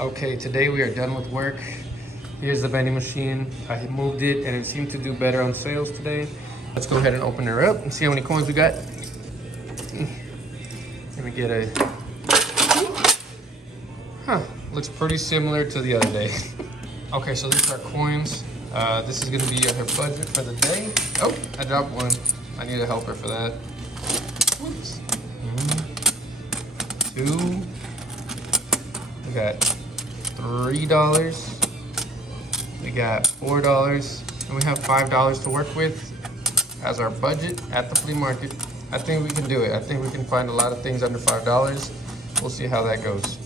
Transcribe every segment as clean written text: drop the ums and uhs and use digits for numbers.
Okay, today we are done with work. Here's the vending machine. I moved it and it seemed to do better on sales today. Let's go ahead and open her up and see how many coins we got. Let me get a, looks pretty similar to the other day. Okay, so these are coins. This is gonna be her budget for the day. Oh, I dropped one. I need a helper for that. Oops. 1, 2. We got $3. We got $4, and we have $5 to work with as our budget at the flea market. I think we can do it. I think we can find a lot of things under $5. We'll see how that goes.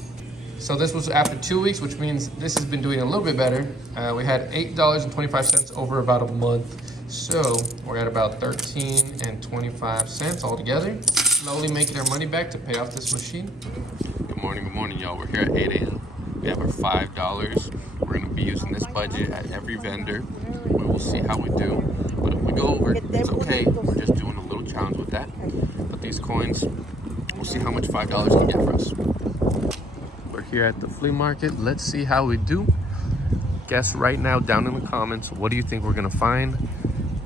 So this was after 2 weeks, which means this has been doing a little bit better. We had $8.25 over about a month. So we're at about $13.25 altogether. Slowly making our money back to pay off this machine. Good morning, y'all. We're here at 8 a.m. We have our $5. We're gonna be using this budget at every vendor. We will see how we do. But if we go over, it's okay. We're just doing a little challenge with that. But these coins, we'll see how much $5 can get for us. We're here at the flea market. Let's see how we do. Guess right now down in the comments, what do you think we're gonna find?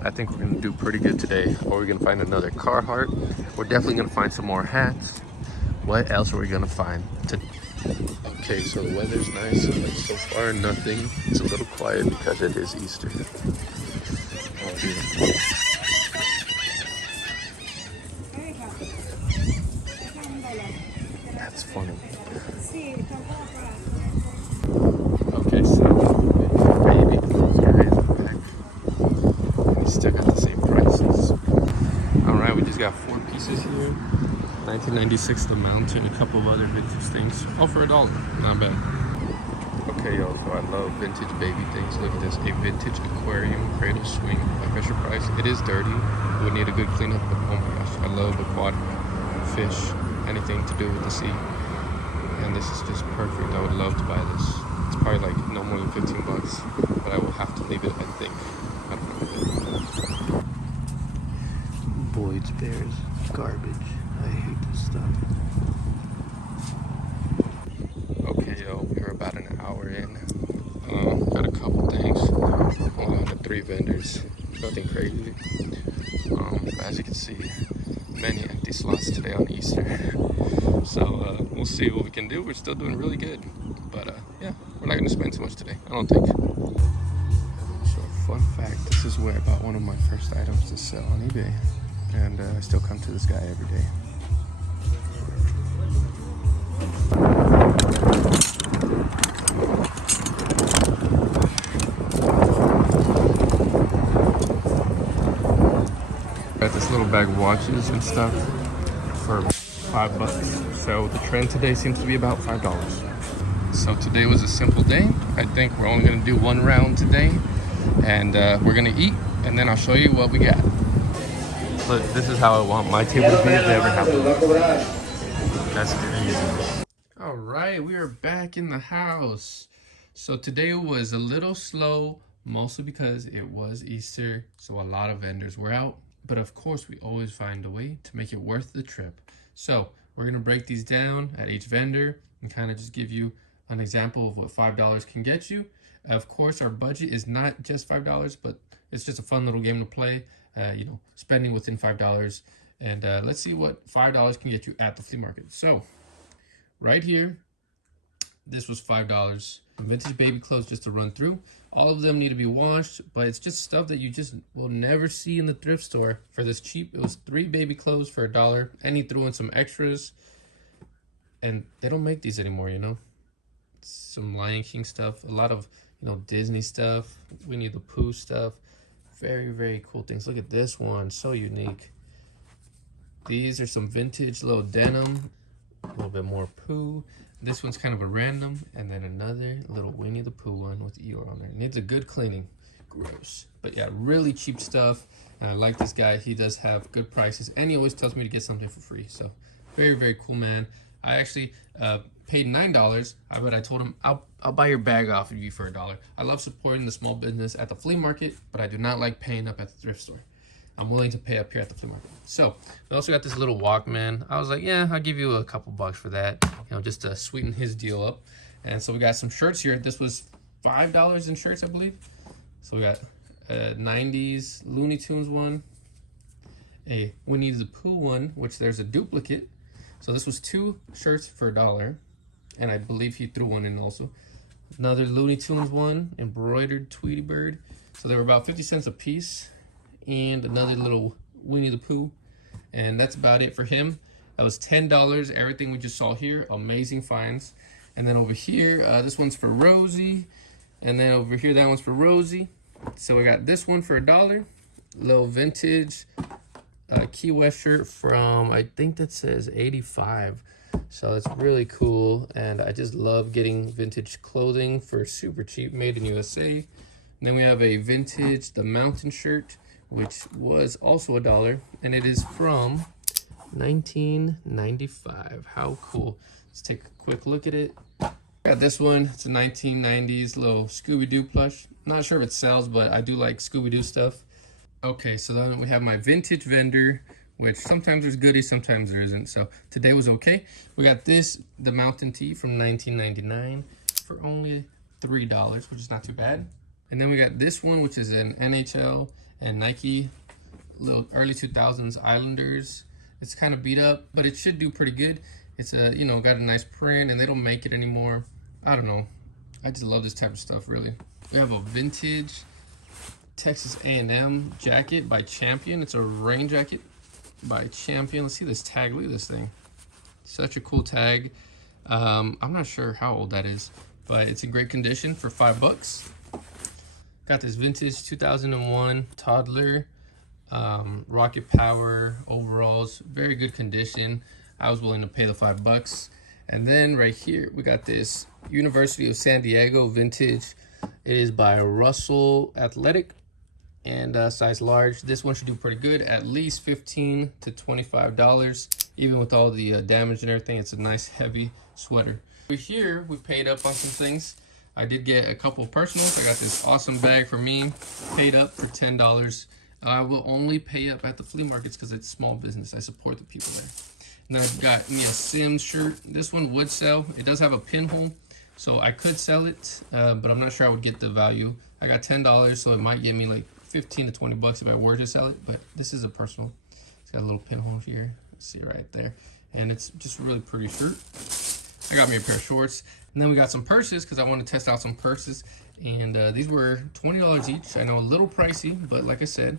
I think we're gonna do pretty good today. Or we're gonna find another Carhartt. We're definitely gonna find some more hats. What else are we gonna find today? Okay, so the weather's nice, but so far nothing. It's a little quiet because it is Easter. Oh, yeah. That's funny. Okay, so baby clothes guys are back. And we still got the same prices. Alright, we just got 4 pieces here. 1996 The Mountain, a couple of other vintage things. All for $1. Not bad. Okay, y'all, so I love vintage baby things. Look at this, a vintage aquarium cradle swing by Fisher Price. It is dirty. It would need a good cleanup, but oh my gosh, I love aquatic fish, anything to do with the sea. And this is just perfect. I would love to buy this. It's probably like no more than 15 bucks, but I will have to leave it, I think. I don't know. Boyd's Bears, garbage. I hate this stuff. Okay, yo, we're about an hour in. Got a couple things. Hold on to 3 vendors. Nothing crazy. As you can see, many empty slots today on Easter. So we'll see what we can do. We're still doing really good. But yeah, we're not gonna spend too much today, I don't think. So fun fact, this is where I bought one of my first items to sell on eBay. And I still come to this guy every day. Got this little bag of watches and stuff for $5. So the trend today seems to be about $5. So today was a simple day. I think we're only gonna do 1 round today, and we're gonna eat, and then I'll show you what we got. Look, this is how I want my table to be if they ever happen. That's crazy. All right, we are back in the house. So today was a little slow, mostly because it was Easter, so a lot of vendors were out. But of course, we always find a way to make it worth the trip. So we're gonna break these down at each vendor and kind of just give you an example of what $5 can get you. Of course, our budget is not just $5, but it's just a fun little game to play. You know, spending within $5. And let's see what $5 can get you at the flea market. So right here, this was $5. Vintage baby clothes just to run through. All of them need to be washed, but it's just stuff that you just will never see in the thrift store for this cheap. It was 3 baby clothes for $1, and he threw in some extras. And they don't make these anymore, you know. Some Lion King stuff, a lot of, you know, Disney stuff. We need the Pooh stuff. Very, very cool things. Look at this one, so unique. These are some vintage little denim, a little bit more Pooh. This one's kind of a random, and then another little Winnie the Pooh one with Eeyore on there. Needs a good cleaning. Gross. But yeah, really cheap stuff. And I like this guy. He does have good prices, and he always tells me to get something for free. So very, very cool, man. I actually paid $9, but I told him I'll buy your bag off of you for $1. I love supporting the small business at the flea market, but I do not like paying up at the thrift store. I'm willing to pay up here at the flea market. So we also got this little Walkman. I was like, yeah, I'll give you a couple bucks for that, you know, just to sweeten his deal up. And so we got some shirts here. This was $5 in shirts, I believe. So we got a 90s Looney Tunes one, a Winnie the Pooh one, which there's a duplicate. So this was 2 shirts for $1, and I believe he threw one in also. Another Looney Tunes one, embroidered Tweety Bird. So they were about 50 cents a piece, and another little Winnie the Pooh. And that's about it for him. That was $10. Everything we just saw here, amazing finds. And then over here, this one's for Rosie. And then over here, that one's for Rosie. So we got this one for $1. Little vintage Key West shirt from, I think that says 85. So it's really cool. And I just love getting vintage clothing for super cheap, made in USA. And then we have a vintage The Mountain shirt, which was also $1. And it is from 1995. How cool. Let's take a quick look at it. Got this one. It's a 1990s little Scooby-Doo plush. Not sure if it sells, but I do like Scooby-Doo stuff. Okay, so then we have my vintage vendor, which sometimes there's goodies, sometimes there isn't. So today was okay. We got this, the Mountain Tee from 1999 for only $3, which is not too bad. And then we got this one, which is an NHL and Nike little early 2000s Islanders. It's kind of beat up, but it should do pretty good. It's a, you know, got a nice print, and they don't make it anymore. I don't know. I just love this type of stuff, really. We have a vintage Texas A&M jacket by Champion. It's a rain jacket by Champion. Let's see this tag. Look at this thing. Such a cool tag. I'm not sure how old that is, but it's in great condition for $5. Got this vintage 2001 toddler Rocket Power overalls, very good condition. I was willing to pay the $5. And then right here we got this University of San Diego vintage. It is by Russell Athletic and size large. This one should do pretty good, at least $15 to $25. Even with all the damage and everything, it's a nice heavy sweater. Over here we paid up on some things. I did get a couple of personals. I got this awesome bag for me, paid up for $10. I will only pay up at the flea markets because it's small business. I support the people there. And then I've got me a Sims shirt. This one would sell. It does have a pinhole, so I could sell it, but I'm not sure I would get the value. I got $10, so it might get me like 15 to 20 bucks if I were to sell it, but this is a personal. It's got a little pinhole here. See right there. And it's just a really pretty shirt. I got me a pair of shorts. And then we got some purses because I want to test out some purses. And these were $20 each. I know a little pricey, but like I said,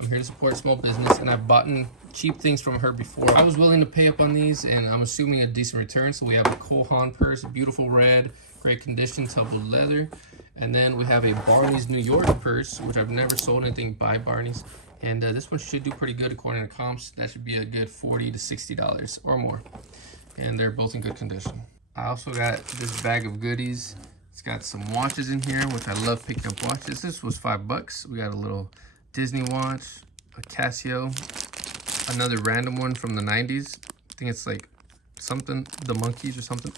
I'm here to support small business, and I've bought cheap things from her before. I was willing to pay up on these, and I'm assuming a decent return. So we have a Cole Haan purse, beautiful red, great condition, tumbled leather. And then we have a Barney's New York purse, which I've never sold anything by Barney's. And this one should do pretty good according to comps. That should be a good $40 to $60 or more. And they're both in good condition. I also got this bag of goodies. It's got some watches in here, which I love picking up watches. This was $5. We got a little Disney watch, a Casio, another random one from the 90s. I think it's like something, the Monkeys or something.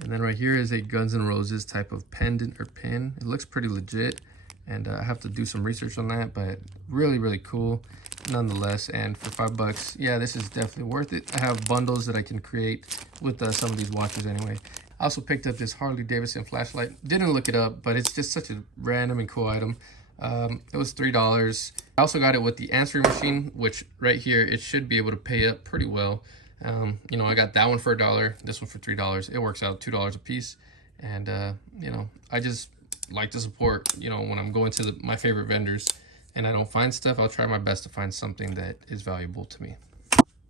And then right here is a Guns N' Roses type of pendant or pin. It looks pretty legit, and I have to do some research on that, but really, really cool nonetheless. And for $5, yeah, this is definitely worth it. I have bundles that I can create with some of these watches anyway. I also picked up this Harley Davidson flashlight. Didn't look it up, but it's just such a random and cool item. It was $3. I also got it with the answering machine, which right here, it should be able to pay up pretty well. You know, I got that one for $1, this one for $3. It works out $2 a piece. And, you know, I just like to support, you know, when I'm going to my favorite vendors and I don't find stuff, I'll try my best to find something that is valuable to me.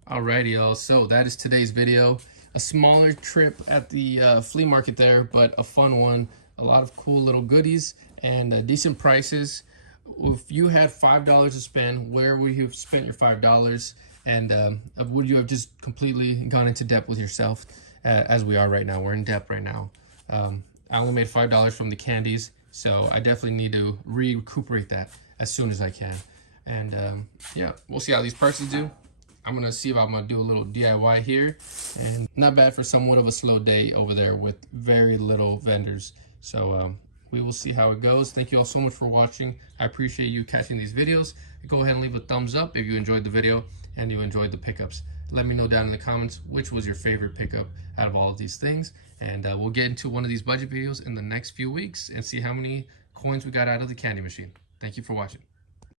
Alrighty, y'all. So that is today's video. A smaller trip at the flea market there, but a fun one. A lot of cool little goodies and decent prices. If you had $5 to spend, where would you have spent your $5? And would you have just completely gone into debt with yourself, as we are right now? We're in debt right now. I only made $5 from the candies, so I definitely need to recuperate that as soon as I can. And yeah, we'll see how these purses do. I'm gonna see if I'm gonna do a little DIY here, and not bad for somewhat of a slow day over there with very little vendors. So we will see how it goes. Thank you all so much for watching. I appreciate you catching these videos. Go ahead and leave a thumbs up if you enjoyed the video and you enjoyed the pickups. Let me know down in the comments which was your favorite pickup out of all of these things. And we'll get into one of these budget videos in the next few weeks and see how many coins we got out of the candy machine. Thank you for watching.